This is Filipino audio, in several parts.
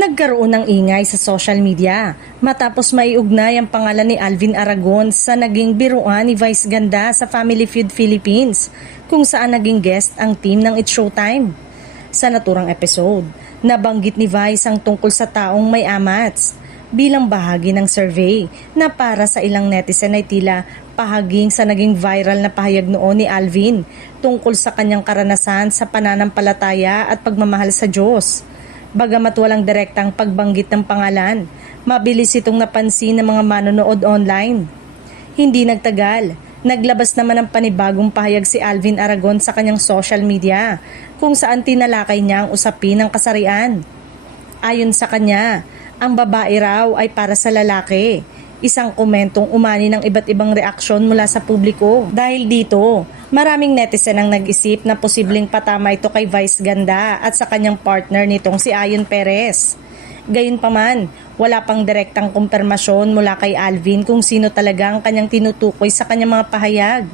Nagkaroon ng ingay sa social media matapos maiugnay ang pangalan ni Alvin Aragon sa naging biruan ni Vice Ganda sa Family Feud Philippines kung saan naging guest ang team ng It's Showtime. Sa naturang episode, nabanggit ni Vice ang tungkol sa taong may amats bilang bahagi ng survey na para sa ilang netizen ay tila pahaging sa naging viral na pahayag noon ni Alvin tungkol sa kanyang karanasan sa pananampalataya at pagmamahal sa Diyos. Bagamat walang direktang pagbanggit ng pangalan, mabilis itong napansin ng mga manonood online. Hindi nagtagal, naglabas naman ng panibagong pahayag si Alvin Aragon sa kanyang social media kung saan tinalakay niya ang usapin ng kasarian. Ayon sa kanya, ang babae raw ay para sa lalaki. Isang komentong umani ng iba't ibang reaksyon mula sa publiko. Dahil dito, maraming netizen ang nag-isip na posibleng patama ito kay Vice Ganda at sa kanyang partner nitong si Ayon Perez. Gayunpaman, wala pang direktang kumpirmasyon mula kay Alvin kung sino talaga ang kanyang tinutukoy sa kanyang mga pahayag.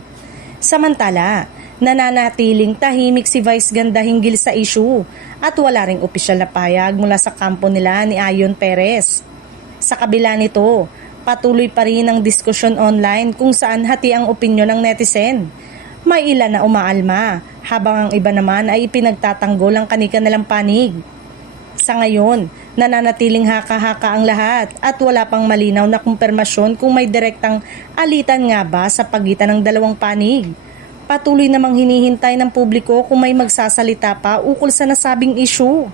Samantala, nananatiling tahimik si Vice Ganda hinggil sa issue at wala ring opisyal na pahayag mula sa kampo nila ni Ayon Perez. Sa kabila nito, patuloy pa rin ang diskusyon online kung saan hati ang opinyon ng netizen. May ilan na umaalma, habang ang iba naman ay ipinagtatanggol ang kanilang panig. Sa ngayon, nananatiling haka-haka ang lahat at wala pang malinaw na kumpirmasyon kung may direktang alitan nga ba sa pagitan ng dalawang panig. Patuloy namang hinihintay ng publiko kung may magsasalita pa ukol sa nasabing issue.